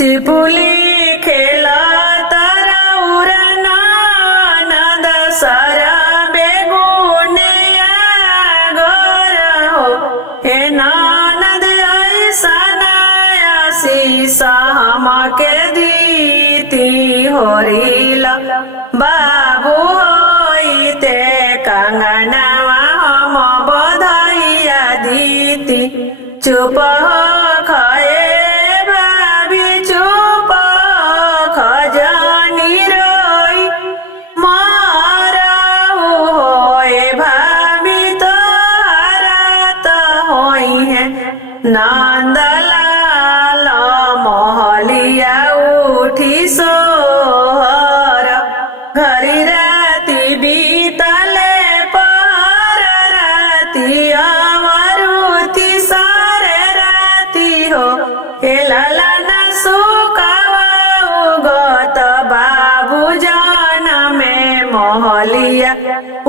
सिपुली खेला तारा उरना नद सारा बेगुने गोर हो हे ननद ऐसा नया शीशा हमके दीती होरीला बाबू होइते कंगनवा हम बधाइया दीती चुप हो खाए भाभी चुप खजानी रोई मारा होए भाभी तोहरा तो होई है नंदलाल मोहलिया उठी सोहर घरी राती बीतले पर राती अमरुति सारे राती हो हे लाला न सुकावा उगत बाबू जान में मोहलिया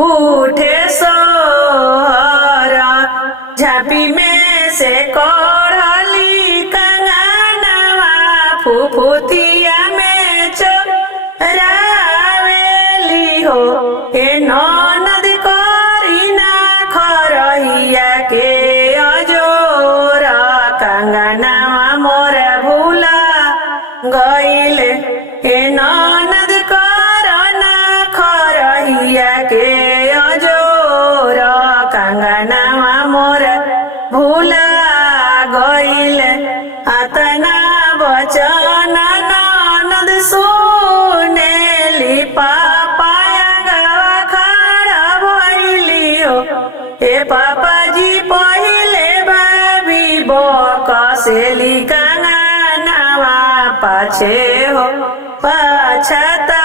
उठे सोहर झापी में से कोढ़ली कंगनवा फुफुतिया में चोरावेली हो हे ननद करीना खरहिया के अजोर कंगनवा मोर भूला गइले हे ननद करना खरहिया के अजोर कंगनवा मोर भूला गइले अतना वचन ननद सुनेली पापाया गवा खड़ा भइली हो हे पापाजी पहिले भाभी बकसेली कंगनवा पाछे हो पाछता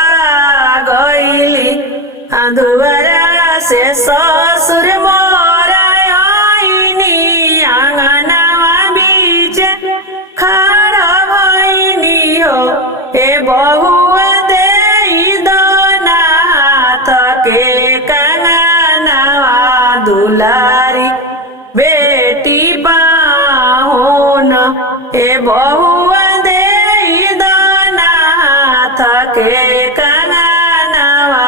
गइली दुआरा से ससुर मोरा आइनी आंगनवा बीच खड़ा भइनी हो हे बहुआ देई दना हाथ के कंगनवा दुलारी बेटी पाहुन हे बहुआ देई दना हाथ के कंगनवा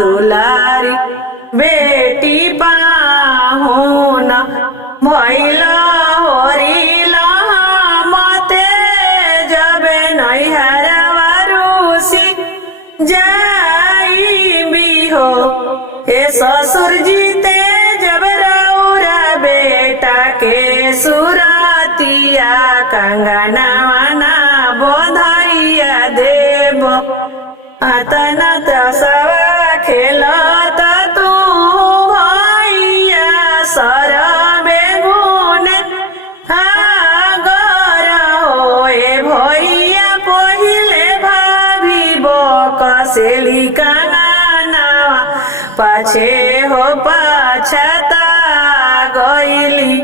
दुलारी बेटी पाहुन भइल होरिला मते जबे नैहरवा रुसी जाइबी हो हे ससुर जीते जब रौरा बेटा के सुरतिया कंगनवा ना बधाइया देव अतना तसवा खेलत तू भैया सर बेगुन आगर होए भैया पहिले भाभी बकसेली कंगनवा पाछे हो पाछता गइली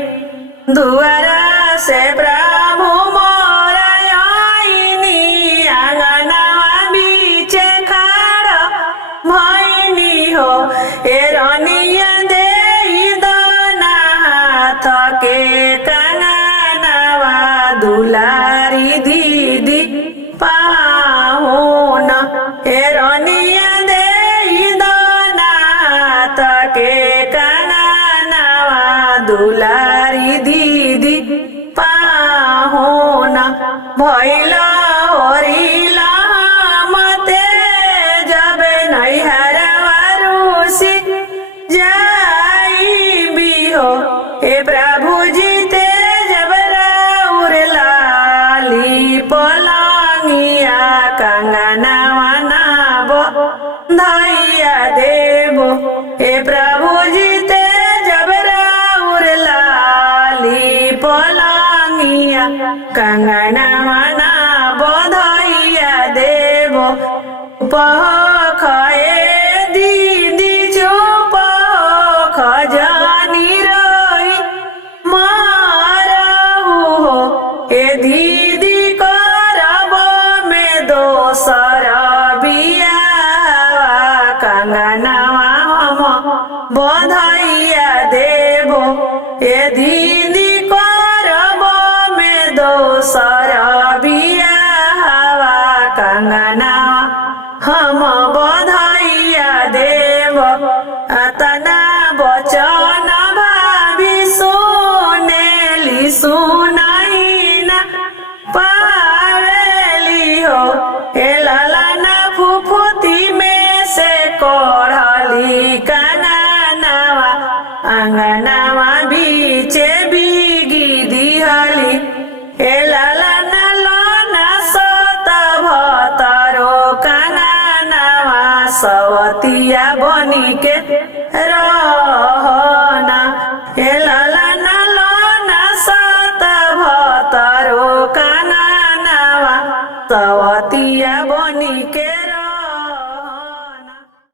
दुआरा से प्रभु मोरा आइनी आंगनवा बीचे खड़ा भइनी हो ए रनिया देई दना हाथ के कंगनवा दुलारी दीदी पाहुन ए रनिया देई दना हाथ के कंगनवा दुलारी दीदी पाहुन भइल होरिला मते जबे नैहरवा रुसी जाइबी हो हे प्रभु जीते जब रौर लाली पलंगिया कंगनवा ना बधाइया देबो हे प्रभु जीते जब रौर लाली पलंगिया कंगनवा ना बधाइया देबो पखाए दीदी चुप खजानी रोई मारहु हो हे दीदी करब में दोसर बिया कंगनवा हम बधाइया देबो हे दीदी करब में दोसर बिया हम बधाइया देव अतना बचन भाभी सुनेली सुनाई ना पावेली हो ए ललना फुफुती में से कोढ़ली काननावा अंगनावा बीचे भी